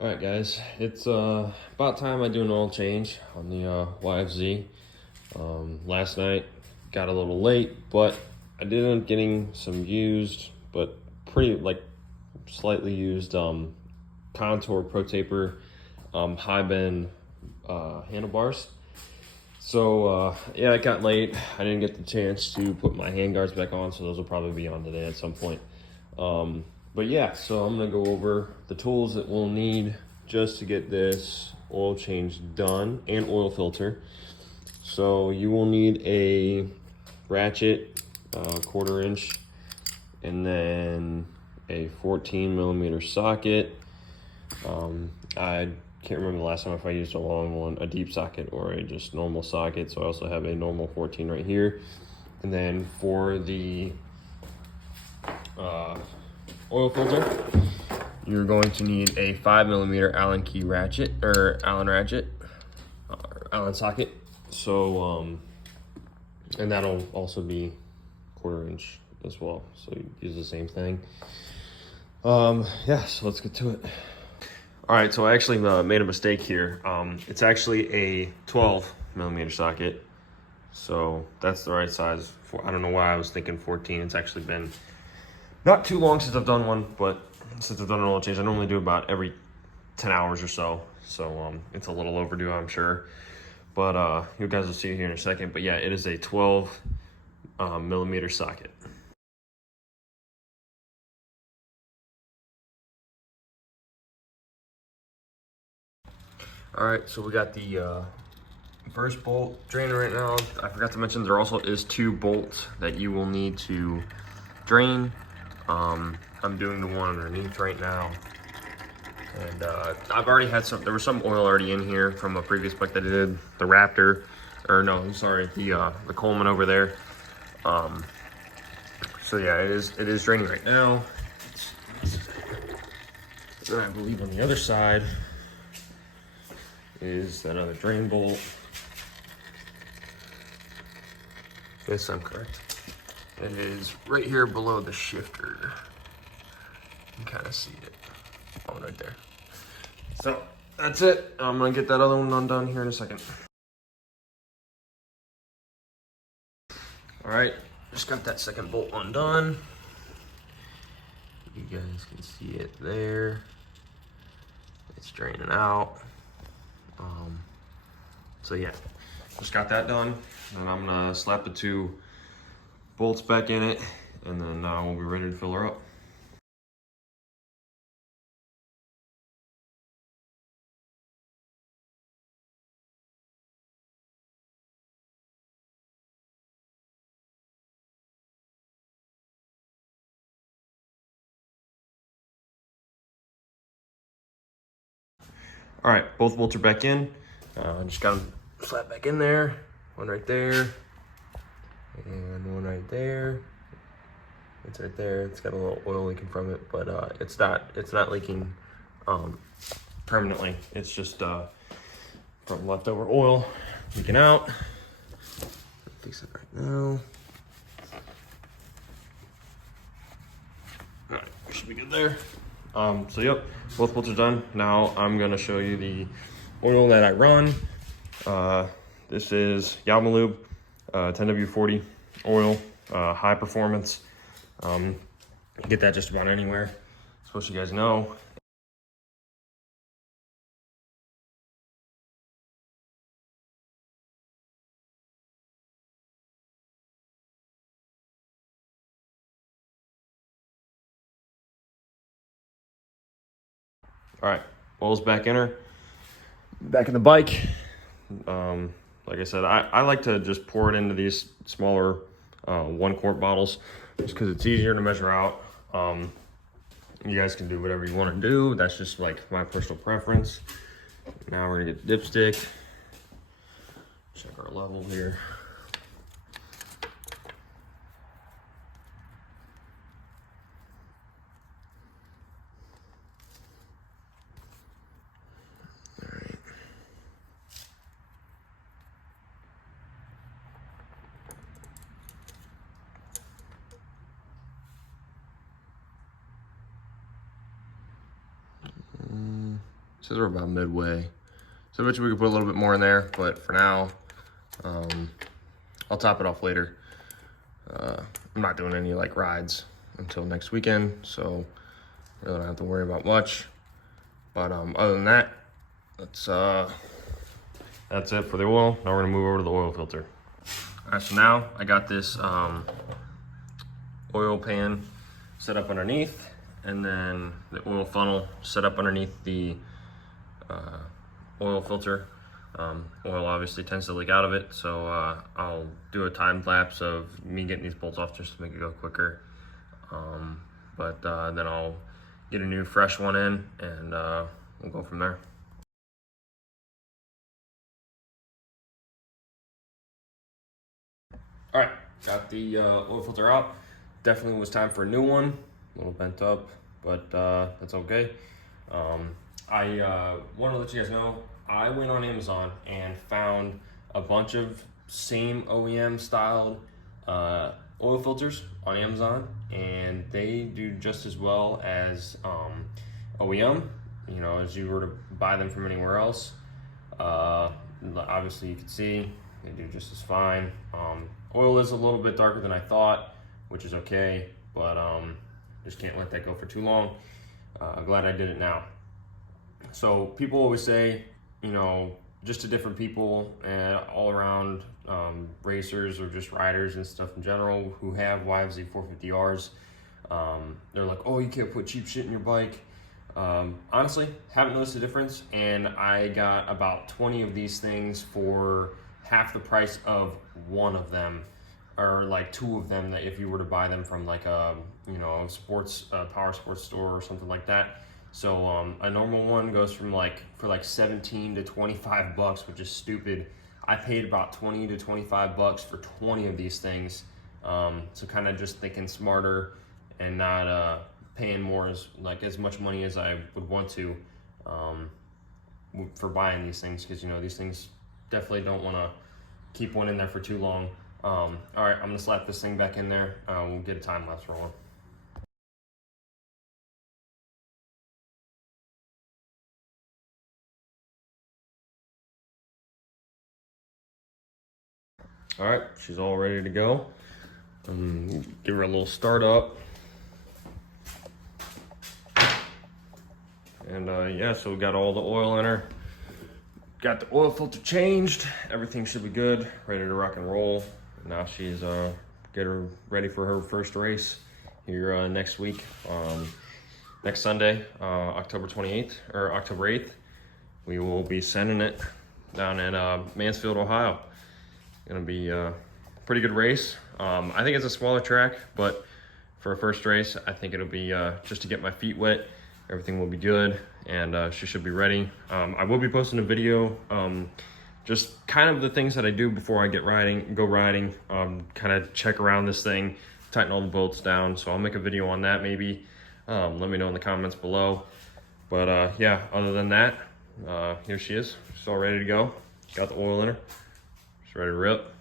All right, guys, it's about time I do an oil change on the YFZ. Last night got a little late, but I did end up getting some used, but pretty slightly used contour pro taper high bend handlebars. So yeah, it got late. I didn't get the chance to put my hand guards back on, so those will probably be on today at some point. But yeah, so I'm gonna go over the tools that we'll need just to get this oil change done, and oil filter. So you will need a ratchet, 1/4 inch, and then a 14mm socket. I can't remember the last time if I used a long one, a deep socket or a just normal socket. So I also have a normal 14 right here. And then for the oil filter, you're going to need a 5mm Allen key ratchet, or Allen ratchet, Allen socket. So, and that'll also be 1/4 inch as well. So you use the same thing. Yeah, so let's get to it. All right, so I actually made a mistake here. It's actually a 12mm socket. So that's the right size. I don't know why I was thinking 14. It's actually been not too long since I've done one, but since I've done an oil change, I normally do about every 10 hours or so. So it's a little overdue, I'm sure. But you guys will see it here in a second. But yeah, it is a 12mm socket. All right, so we got the first bolt drainer right now. I forgot to mention there also is 2 bolts that you will need to drain. I'm doing the one underneath right now. And I've already had there was some oil already in here from a previous bike that I did, the Raptor, or no, I'm sorry, the Coleman over there. So yeah, it is draining right now. And I believe on the other side is another drain bolt. Yes, I'm correct. It is right here below the shifter. You can kind of see it. Oh, right there. So that's it. I'm gonna get that other one undone here in a second. All right, just got that second bolt undone. You guys can see it there. It's draining out. So yeah, just got that done, and I'm gonna slap the 2 bolts back in it, and then we'll be ready to fill her up. All right, both bolts are back in. Just got them slapped back in there. One right there, and one right there. It's right there. It's got a little oil leaking from it, but it's not leaking permanently. It's just from leftover oil leaking out. Fix it right now. All right, we should be good there. So yep, both bolts are done. Now I'm gonna show you the oil that I run. This is Yamalube 10W40 oil, high performance. You can get that just about anywhere, suppose you guys know. All right, oil's back in her. Back in the bike. Like I said, I like to just pour it into these smaller 1-quart bottles just because it's easier to measure out. You guys can do whatever you want to do. That's just like my personal preference. Now we're gonna get the dipstick. Check our level here. says we're about midway. So eventually we can put a little bit more in there, but for now, I'll top it off later. I'm not doing any like rides until next weekend, so really don't have to worry about much. But other than that, that's it for the oil. Now we're gonna move over to the oil filter. All right, so now I got this oil pan set up underneath, and then the oil funnel set up underneath the oil filter. Oil obviously tends to leak out of it, so I'll do a time lapse of me getting these bolts off just to make it go quicker. But then I'll get a new fresh one in, and we'll go from there. All right, got the oil filter out. Definitely was time for a new one. A little bent up, but that's okay. I want to let you guys know, I went on Amazon and found a bunch of same OEM styled oil filters on Amazon, and they do just as well as OEM, you know, as you were to buy them from anywhere else. Obviously you can see they do just as fine. Oil is a little bit darker than I thought, which is okay, but just can't let that go for too long. I'm glad I did it now. So people always say, you know, just to different people and all around racers or just riders and stuff in general who have Yfz450rs, they're like, oh, you can't put cheap shit in your bike. Honestly, haven't noticed a difference, and I got about 20 of these things for half the price of one of them, or like 2 of them, that if you were to buy them from like a, you know, sports power sports store or something like that. So a normal one goes from like, for like 17 to 25 bucks, which is stupid. I paid about 20 to 25 bucks for 20 of these things. So kind of just thinking smarter and not paying more as much money as I would want to for buying these things, because you know these things definitely don't want to keep one in there for too long. All right, I'm gonna slap this thing back in there. We'll get a time lapse rolling. All right, she's all ready to go. Give her a little start up. And yeah, so we got all the oil in her. Got the oil filter changed. Everything should be good, ready to rock and roll. Now she's get her ready for her first race here next week. Next Sunday, October 28th or October 8th, we will be sending it down in Mansfield, Ohio. Gonna be a pretty good race. I think it's a smaller track, but for a first race, I think it'll be just to get my feet wet. Everything will be good, and she should be ready. I will be posting a video, just kind of the things that I do before I go riding, kind of check around this thing, tighten all the bolts down. So I'll make a video on that maybe. Let me know in the comments below. But yeah, other than that, here she is. She's all ready to go. Got the oil in her. She's ready to rip.